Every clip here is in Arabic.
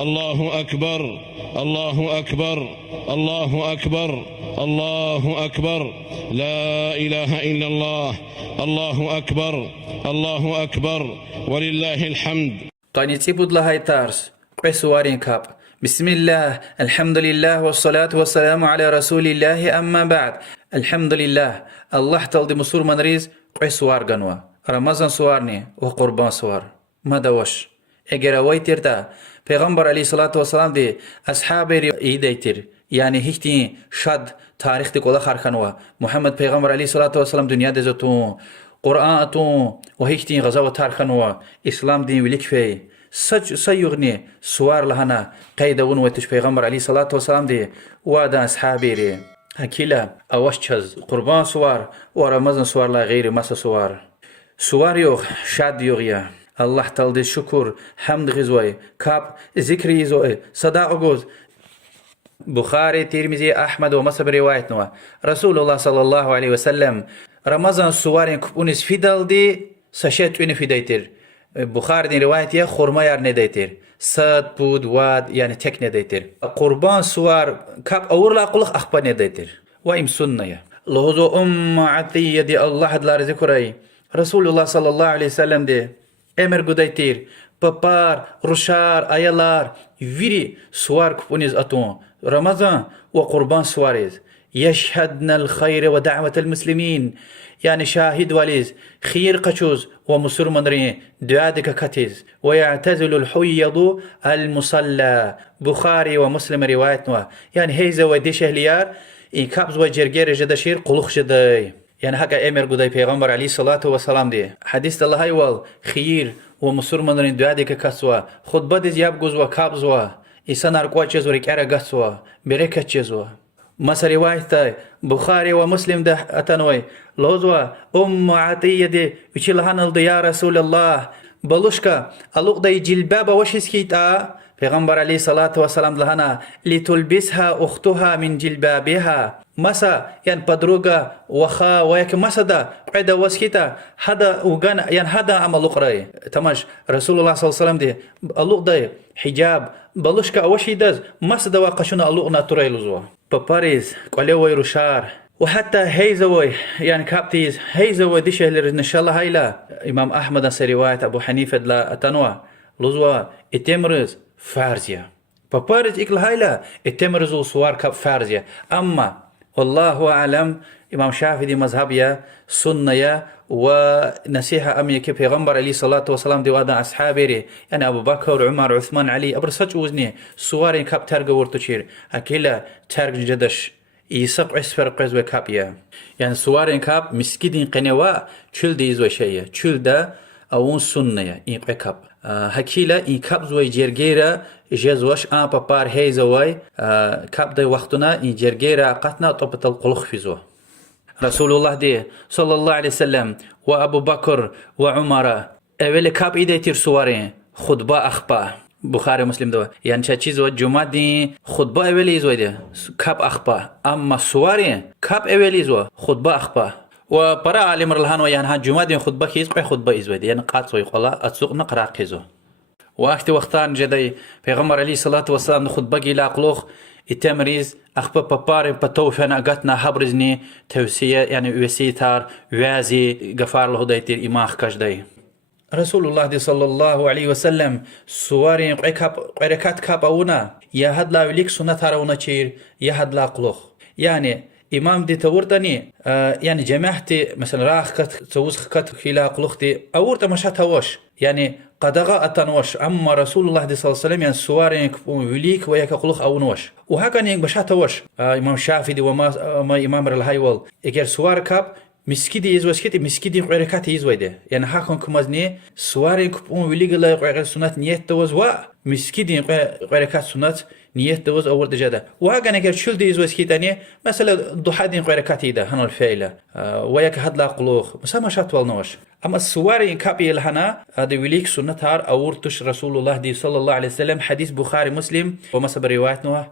الله أكبر الله أكبر الله أكبر الله أكبر لا إله إلا الله الله أكبر الله أكبر ولله الحمد. قانيتي بودلا هاي تارس قيسوارين كاب. بسم الله الحمد لله والصلاة والسلام على رسول الله أما بعد. الحمد لله الله تلدي مسور منريز قيسوار غنوا رمضان سوارني وقربان سوار ما دوش اگر اوی ترتا پیغمبر علیه الصلاة والسلام دی اصحابی ایده تر یعنی هیچی شد تاریخ دی کلا خرخنوا محمد پیغمبر علیه الصلاة والسلام دنیا دزتون قرآن تو و هیچی غزا تارخنوا اسلام دین ولیک فی سيغني سوار لهنا قيدون وتش پیغمبر علیه الصلاة والسلام دی وادا اصحابی ری هکیلا اوش چز قربان سوار و رمضان سوار لا غیر مس سوار یوغ شاد یوغیا الله تعالى شكر حمد غزوي كاب ذكر يزوي صدا أجوز بخاري ترمذي أحمد ومصب رواية نوا رسول الله صلى الله عليه وسلم رمضان سوارين كبونس فيدال دي سشيت وين فيدايتر بخاري دي رواية يا خرما يار ندايتر صاد بود واد يعني تك ندايتر قربان سوار كاب أور لا قلق أخبار ندايتر وإم سنة لهذا عطية دي الله دلار ذكري رسول الله صلى الله عليه وسلم دي Emir gudaytir, papar, rushar, ayalar, viri suar kupuniz atun. Ramazan و قربان سواريز يشهدنا الخير ودعوة المسلمين يعني شاهد وليز خير قشوز ومسر منرين دعادك كتيز ويعتزل الحيض المصلى بخاري ومسلم روايتنا يعني هيزا وديش اهليار إن كابز وجرجير جدشير قلوخ جداي يعني هكا امر قداي پیغمبر عليه الصلاة والسلام دي حديث الله هايوال خير ومسر منرين دعادك كسوا خطبة ديز يابقوز وكابزوا إسان أرقوا چيزو ركارا قسوا بركة چيزوا مسا رواية بخاري ومسلم ده أتنوي لوزوا عطية دي وچي لحن يا رسول الله بلوشكا ألوق دي جلبابا وشسكيتا پیغمبر عليه الصلاة والسلام لهنا لتلبسها أختها من جلبابها مسا يعني بدروغا وخا وياك مسا دا قيدا وسكيتا هذا وغان يعني هذا عمل قراي تماش رسول الله صلى الله عليه وسلم دي اللوق داي حجاب بلوشكا وشي داز مسا دا واقشونا اللوقنا تريلوزوا بباريز قولي روشار وحتى هيزوي يعني كابتيز هيزوي ديشه ان شاء الله هايلا امام احمد في روايه ابو حنيفه لا اتنوا لوزوا اتمرز فارزيا بباريز اكل هايلا اتمرز وصوار كاب فارزيا اما والله أعلم إمام شافعي مذهبيا سنيا ونسيها أمي كي پیغمبر عليه الصلاة والسلام دي وادا أصحابي يعني أبو بكر عمر عثمان علي أبرسج وزني سوارين كاب ترق ورتشير أكيلا ترق جدش يسق عسفر قزوة كابيا يعني سوارين كاب مسكدين قنوا چل دي زوي شيء چل دا أون سنيا إن كاب هكيلا إن كاب زوي جرجيرا جزوش بابار هي زوي كاب دي وقتنا إن جرجيرا قتنا طبط القلق في زو رسول الله دي صلى الله عليه وسلم وأبو بكر وعمر أول كاب إيدي تير سوارين خطبة أخبا بخاري مسلم دو يعني چیز و جمعه دي خطبة أولي زوي دي كاب أخبا أما سوارين كاب أولي زو خطبة أخبا وبرا عالم رلهان ويان ها جمعه دي خطبة كيز قوي خطبة إزوي دي يعني قات سوي قلا أتسوق نقرأ كيزو وقت وقتان جدي پیغمبر عليه الصلاة والسلام خطبة جي لاقلوخ التمريز أخبر ببار بتوفنا قتنا حبرزني توسية يعني وسيتار وازي غفار له دايتير إماخ كجدي رسول الله دي صلى الله عليه وسلم سوارين قركات كابونا يا هد لا وليك سنة تارونا تشير يا هد لاقلوخ يعني إمام دي تورتني يعني جماعتي مثلا راخ كت توسخ كت خلا قلختي أورت مشات هوش يعني قدغا أتنوش أما رسول الله صلى الله عليه وسلم يعني سوارين وليك وياك قلخ أو نوش وهكذا يعني بشات هوش إمام شافعي وما إمام الهايول إجر سوار كاب مسكيدي يزوج كتي مسكيدي قركات يزويده يعني هاكون كمزني سوارين كبون وليك لا قرق سنة نيت توز وا مسكيدي قركات سنة نيت توز أورد جدا وهكذا نقول شل دي يزوج كتاني مثلا ضحادين قركات يدا هنو الفعلة وياك هاد لا قلوخ مسا شات والنوش أما السوارين كابي لهنا هذا وليك سنة هار أورتش رسول الله دي صلى الله عليه وسلم حديث بخاري مسلم ومسا برواية نوح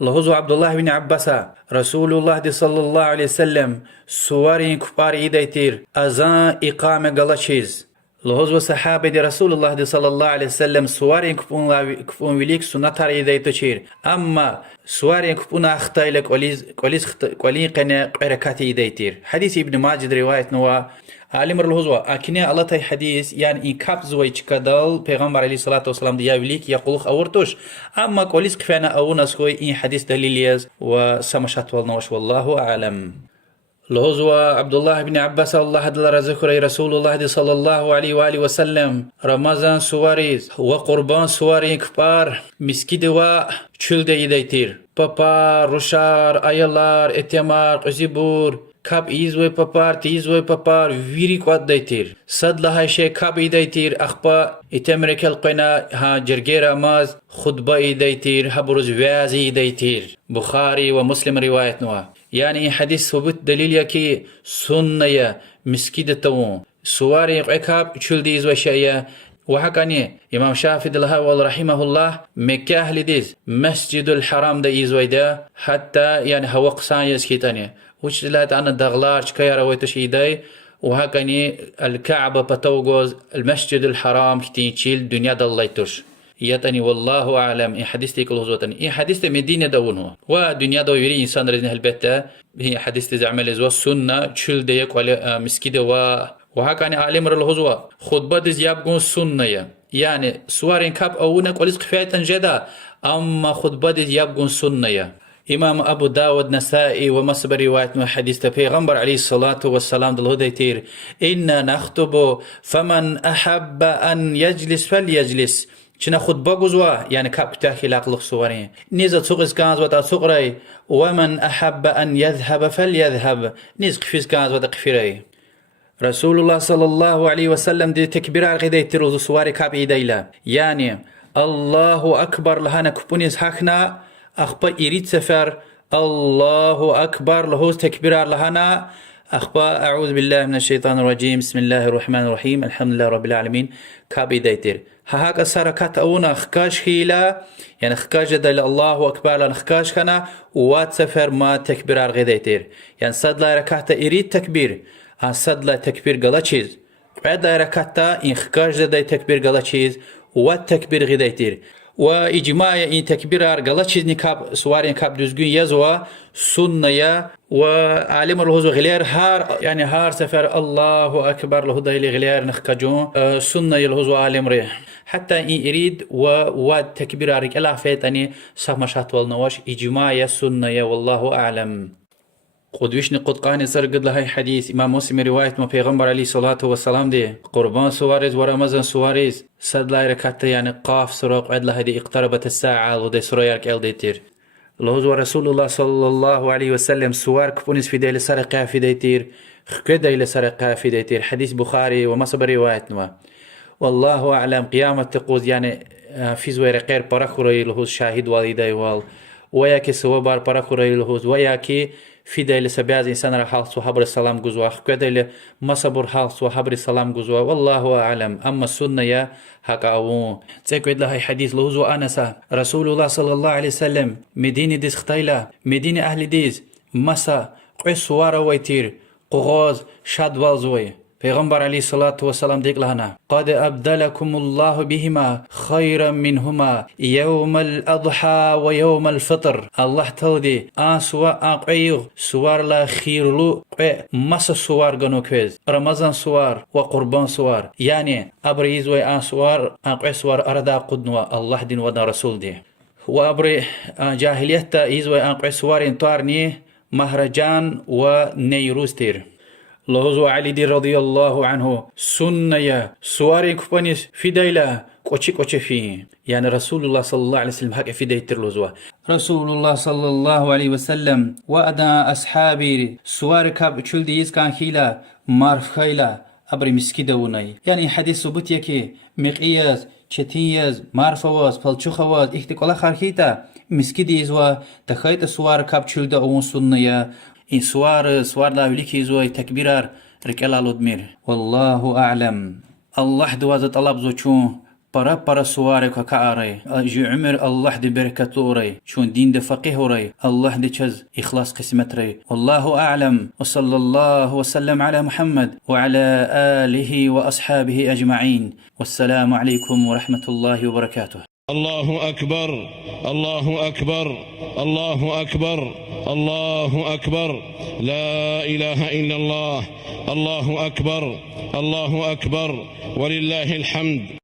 لهوزو عبد الله بن عباس رسول الله دي صلى الله عليه وسلم سوارين كبار إيدايتير أزان إقامة غلاشيز لهوز وصحابة دي رسول الله دي صلى الله عليه وسلم سوارين كفون وليك سنة ريدي تشير أما سوارين كفون أخطايلك ولين قنا قركاتي يديتير حديث ابن ماجد رواية نوا عالم الهزوة أكني الله تي حديث يعني إن كاب زوي كدال پیغمبر عليه الصلاة والسلام دي يوليك يقولخ أورتوش أما كوليس كفانا أو نسخوي إن حديث دليليز وسمشات والنوش والله أعلم لهزوا عبد الله بن عباس الله دل رزقه رسول الله صلى الله عليه وآله وسلم رمضان سواريز وقربان سوارين كبار مسكيد و çölde يديتير بابا روشار ايالار اتمار قزيبور كاب إيزوي بابار تيزوي بابار ويري قد ديتير صد لها شيء كاب يديتير أخبا اتمرك القنا ها جرجير أماز خطبة يديتير هبرز وازي يديتير بخاري ومسلم رواية نوا يعني حديث ثبوت دليل يكي سنة مسكيدة تون سواري عكاب چلدي إيزوي شيء وحكاني إمام شافعي الله رحمه الله مكة أهل ديز مسجد الحرام دا إيزوي دا حتى يعني هوا قصان يسكيتاني وشلات أنا دغلار شكايا رويتش إيداي وهكاني الكعبة بتوغوز المسجد الحرام كتين تشيل دنيا داللايتوش يتني والله أعلم إن حديثتي كل هزوتني إن حديثتي مدينة دونه ودنيا دو يري إنسان رزنه البتة هي حديثتي زعمل إزوا سنة تشيل ديك ولا مسكيدة وهكاني عالم الهزوة خطبة ديز يابقون سنة يعني سوارين كاب أونك وليس كفاية جدا أما خطبة ديز يابقون سنة إمام أبو داود نسائي ومصبر رواية حديث پیغمبر عليه الصلاة والسلام دل هديتير إنا نخطب فمن أحب أن يجلس فليجلس چنا خطبة قزوا يعني كاب تاخي لاقلق سوارين نيزة تسوقز كانز وتا تسوقري ومن أحب أن يذهب فليذهب نيز قفيز كانز وتا قفيري رسول الله صلى الله عليه وسلم دي تكبير غديتير وزو سواري كاب إيديلا يعني الله أكبر لهانا كبونيز حقنا أخبا إريد سفر الله أكبر له تكبير لهنا أخبا أعوذ بالله من الشيطان الرجيم بسم الله الرحمن الرحيم الحمد لله رب العالمين كابي دايتر هاك السركات أونا خكاش خيلا يعني خكاش دل الله أكبر لن خكاش خنا وات سفر ما تكبير غدايتر يعني صد لا ركعت إريد تكبير صد لا تكبير غلا چيز بعد ركعت إن خكاش دل تكبير غلا چيز وات تكبير غدايتر وإجماع إن تكبير غلطش نكاب سوارين كاب düzgün yazوا سنة وعالم الهزو غلير هار يعني هار سفر الله أكبر له دايل غلير نخكجون سنة الهزو عالم ريح حتى إن يريد وواد تكبير رجلا فيتني سمشات والنواش إجماع سنة والله أعلم قدوش نقد قاني سرقد لهاي حديث إمام مسلم رواية ما پیغمبر عليه الصلاة والسلام دي قربان سواريز ورمضان سواريز صد لا ركعت يعني قاف سراق عد لها دي اقتربت الساعة ودي سرايارك ال ديتير لهوز ورسول الله صلى الله عليه وسلم سوار كفونيس في ديل سرقها في ديتير خكدا إلى سرقها في ديتير حديث بخاري ومصبر رواية نوا والله أعلم قيامة تقوز يعني في زوير قير براخوري لهوز شاهد والدي وال وياكي سوابار براخوري لهوز وياكي في ديل سبياز إنسان رحال صحابر السلام جزوا خكدا مصبر حال صحابر السلام جزوا والله أعلم أما السنة يا هكا أو تقول لها حديث لوزو أنسا رسول الله صلى الله عليه وسلم مدينة ديس ختايلا مدينة أهل ديس مسا قيس سوارا ويتير قغاز شادوال زوي پیغمبر عليه الصلاة والسلام ديك لهنا قد أبدلكم الله بهما خيرا منهما يوم الأضحى ويوم الفطر الله تلدي سوا أقعيغ سوار لا خير لو مسا سوار غنو كويز رمضان سوار وقربان سوار يعني أبريز وي سوار أقعي سوار أردا قدنوا الله دين ودنا رسول دي وأبري جاهلية إيزوي أقعي سوار انتوارني مهرجان ونيروستير لهوزو علي دي رضي الله عنه سنة سواري كفانيس في ديلا كوشي فيه يعني رسول الله صلى الله عليه وسلم هكا في ديتر لوزوا رسول الله صلى الله عليه وسلم وأدى أصحابي سواري كاب چل ديز كان خيلا مارف خيلا أبري مسكيدوني يعني حديث ثبوت يكي مقياز چتياز مارفواز فالچوخواز احتقالا خارخيتا مسكيديز و تخيط سوار كاب چل دا اون سنة إن سوار لا وليكي زوي تكبيرار ركلا لودمير والله أعلم الله دوازة طلب زوچون para suare ka kaare ji umr Allah de berkatore chun din de faqihore Allah de chaz ikhlas qismetre wallahu a'lam wa sallallahu wa sallam ala Muhammad wa ala alihi wa ashabihi ajma'in wassalamu alaykum wa rahmatullahi wa barakatuh. الله أكبر الله أكبر الله أكبر الله أكبر لا إله إلا الله الله أكبر الله أكبر ولله الحمد.